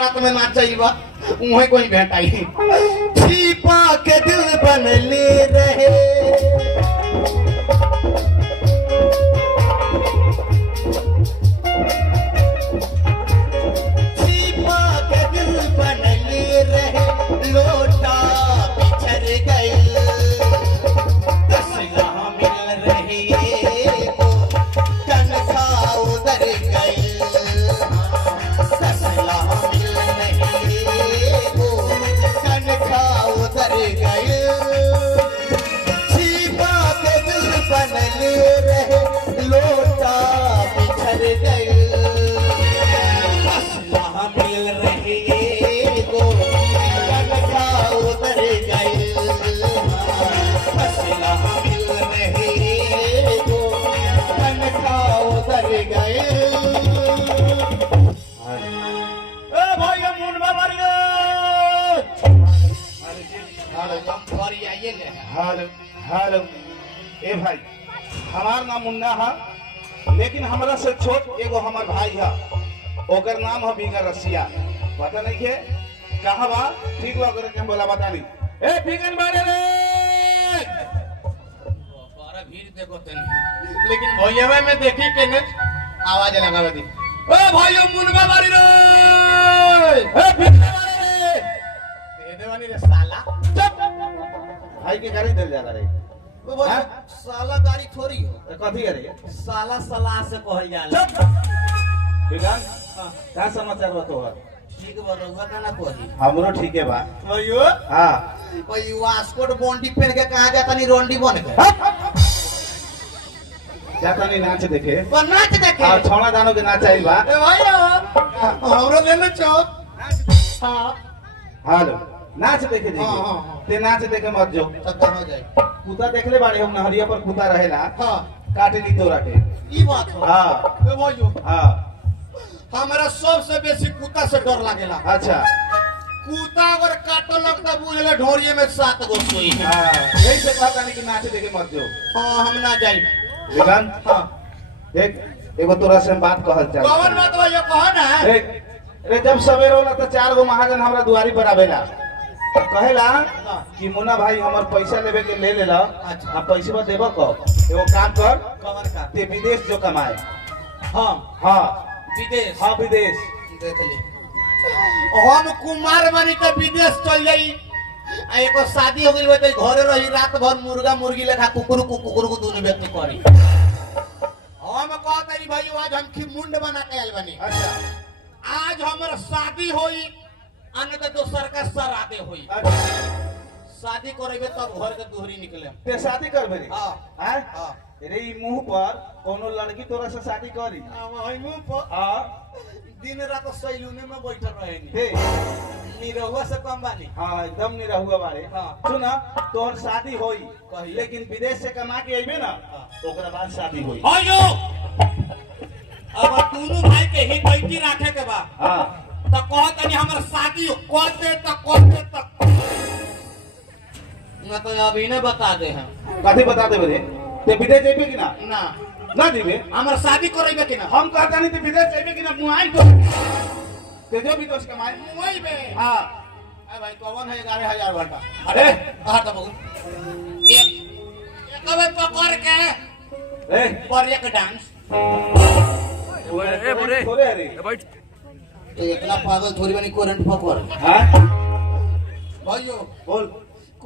रात में नाच बा उहे कोई भेटाई छिपा के दिल बनले रहे छिपा के दिल बनले रहे लोटा बिछड़ गए तसला मिल रही वो तनखा उधर गई तसला उतर गए छिपा के दिल बनले रहे लोटा बिछड़ गए असला मिल रहे वो तनखा उतर गए असला मिल रहे वो तनखा उतर गए हेलो हेलो ए भाई हमार नाम मुन्ना है लेकिन हमरा से छोट एगो हमार भाई है ओकर नाम है बिगर रसिया पता नहीं है कहाँ बा ठीक बा करे के बोला बता नहीं ए बिगन बारे रे बड़ा भीड़ देखो तनी लेकिन भैयावे में देखी के ने आवाज लगावे दी ए भाइयो मुन्ना बारी रे ए बिगन बारे रे दे देवानी रे साला भाई के गाड़ी दल जाता रही वो साला गाड़ी थोड़ी हो कथी करे साला सलाह से कहल जाला बिगन का समाचार बा तोहर ठीक बा रहुआ का ना कोही हमरो ठीक है बा भैयो हां कोई वास्कोट बॉन्डी पहन के कहां जाता नहीं रोंडी बन के जाता नहीं नाच देखे वो नाच देखे हां छोड़ा दानो के नाच आई बा ए भैयो हमरो लेने चो हां हेलो नाच देखे हाँ, हाँ, हाँ। ते नाच देखे मत जो तब हो जाए कुत्ता देखले बाड़ी हम नहरिया पर कुत्ता रहेला हां काटे ली तोरा के ई बात हो हां ए भैयो हां हमरा सबसे बेसी कुत्ता से डर लागेला अच्छा कुत्ता अगर काटो लगता बुझले ढोरिए में 7 गो सुई हां यही से कहता नहीं कि नाच देखे मत जो हां हम ना जाई विगन हां देख एगो तोरा से हम बात कहल चाह कौन बात भैया कहो ना देख रे जब सवेर होला तो 4 गो महाजन हमरा दुआरी पर आवेला कहेला कि मुन्ना भाई हमर पैसा लेवे के ले लेला अच्छा। आ पैसा देबो कब एगो काम कर कौन का ते विदेश जो कमाए हां हां विदेश हां विदेश देख ले हम कुमार बनी तो विदेश चल जाई आ एको शादी हो गइल तो घरे रही रात भर मुर्गा मुर्गी लेखा कुकुर को दोनों व्यक्ति करी हम कहतरी भाई आज हम मुंड बना के आइल बनी अच्छा आज हमर शादी होई अन्य तो दोसर का सरादे होई अच्छा शादी करेबे तब घर के दूहरी निकले ते शादी करबे रे हां हैं हां रे ई मुंह पर कोनो लड़की तोरा से शादी करी वही मुंह पर हां दिन रात सैलूने में बैठल रहेनी दे निरहुआ से कम बानी हां एकदम निरहुआ बारे हाँ। सुना तोहर शादी होई कही। लेकिन विदेश से कमा के आइबे ना हाँ। तो ओकरा बाद शादी होई भाइयो अब दोनों भाई के ही बैठी रखे के बा हां तो कहतनी हमर शादी करते ना तो अभी ने बता दे हम कथी बता देबे रे ते विदेश जाइबे कि ना ना ना जेबे हमर शादी करेबे कि ना हम कहता नहीं ते विदेश जाइबे कि ना मुआई तो ते जो विदेश कमाए मुंबई में हां ए भाई कौन है 11000 घंटा अरे कहा तो बहुत एक बार पकड़ के ए पर एक डांस थोड़े रे बैठ इतना पागल थोड़ी बनी करंट पकड़ हां भाइयों बोल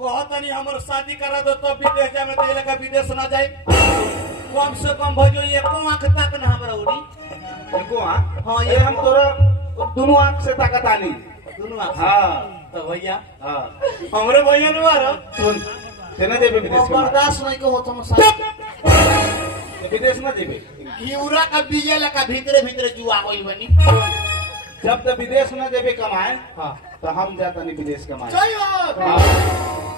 कहतनी हमर शादी करा दो तो विदेश जाए में तो लगा विदेश ना जाए कम से कम भाइयों एको आंख तक ना हमरा उड़ी देखो हां हाँ, ये हम तोरा दोनों आंख से ताकत आनी दोनों आंख हां तो भैया हां हमरे भैया ने मारो सुन तेना जेबे विदेश कमाए बर्दाश्त नहीं को होत हम शादी ते विदेश ना जेबे घिउरा का बीजे लगा भीतरे भीतरे जुआ होई बनी जब तक विदेश ना जेबे कमाए हां तो हम जाता नहीं विदेश कमाए चलो हां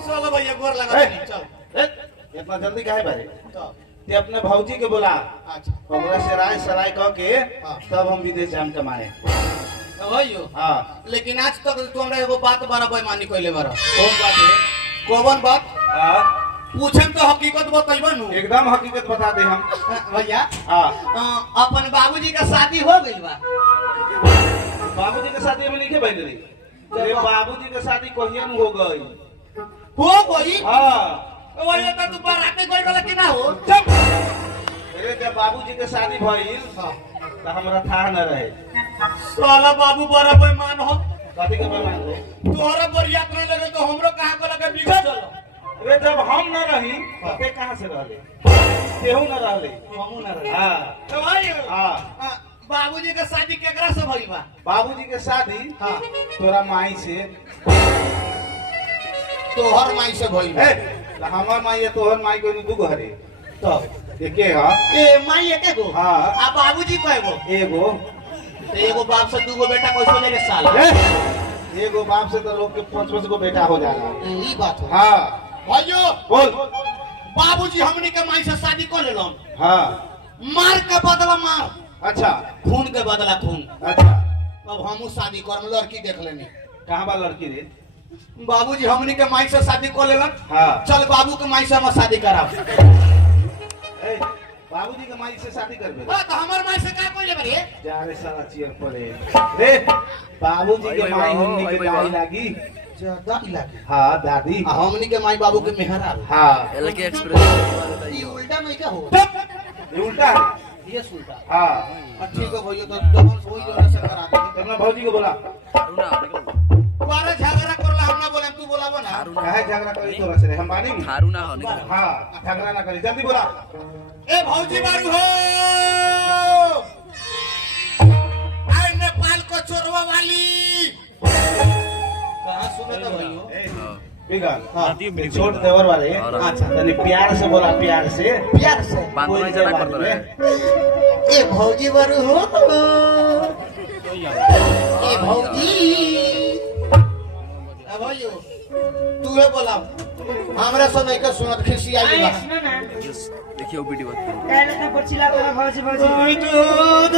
चलो भैया गोर लगा ए, चल इतना जल्दी काहे बारे चल ते अपने भौजी के बोला अच्छा हमरा से राय सराय कह के हाँ। तब हम विदेश जाम कमाए तो भैया हां लेकिन आज तक तू हमरा एगो बात बड़ा बेईमानी कइले बारा कौन बात है कौन बात हां पूछम तो हकीकत बतैबा नु एकदम हकीकत बता दे हम भैया हां अपन बाबूजी का शादी हो गइल बा बाबूजी के शादी में लिखे भाई रे अरे बाबूजी के शादी कहिया न हो गई हो गई हाँ वही तो तू बाराते गई वाला कि ना हो चुप अरे जब बाबूजी के शादी भइल तो हमरा था न रहे साला बाबू बड़ा बेईमान हो कथी के बेमान हो तोहरा बरियात न लगे तो हमरो कहां को लगे बिगड़ चलो अरे जब हम न रही तो के कहां से रहले केहू न रहले हमू ना रहे हां तो भाई हां बाबूजी के शादी केकरा से भइल बा बाबूजी के शादी हां तोरा माई से तोहर माई से भइल बा ए हमर माई तोहर माई को दू घरे तो एके हां ए माई एके गो हां आ बाबूजी कय गो एगो तो एगो बाप से दूगो बेटा कैसे ले रे साला एगो बाप से तो लोग के 5-5 गो बेटा हो जाला ई बात हो हां भाइयों बोल बाबूजी हमनी के माई से शादी कर लेलन हां मार के बदला मार अच्छा खून के बदला खून अच्छा अब हमू शादी करम लड़की देख लेनी कहां बा लड़की रे बाबूजी हमनी के माई से शादी कर लेलन हां चल बाबू के माई से हम शादी कराब ए बाबूजी के माई से शादी करबे हां तो हमर माई से का कोई ले रे जा रे साला चियर पड़े रे बाबूजी के माई हमनी के दाई लागी ज्यादा इलाके हां दादी आ हमनी के माई बाबू के मेहरा हां एलके एक्सप्रेस ये उल्टा नहीं क्या हो ये उल्टा है ये उल्टा हां ठीक है भैया तो जब सोई जो से करा दे तुमने भौजी को बोला बारे झगड़ा करला हम ना बोले तू बोलाबो ना काहे झगड़ा करी तोरा से हम बानी थारू ना हो निकल हां झगड़ा ना करी जल्दी बोला ए भौजी बारू हो आए नेपाल को चोरवा वाली कहां सुने तो भैया बिगल हां छोट देवर वाले अच्छा तनी प्यार से बोला प्यार से प्यार से बांधना जरा कर दो रे ए भौजी बारू हो ए भौजी ए भैयो तू है बोला हमरा से नहीं का सुनत खिसी आई बा देखियो वीडियो कहने का बचिला तो भौजी भौजी दूध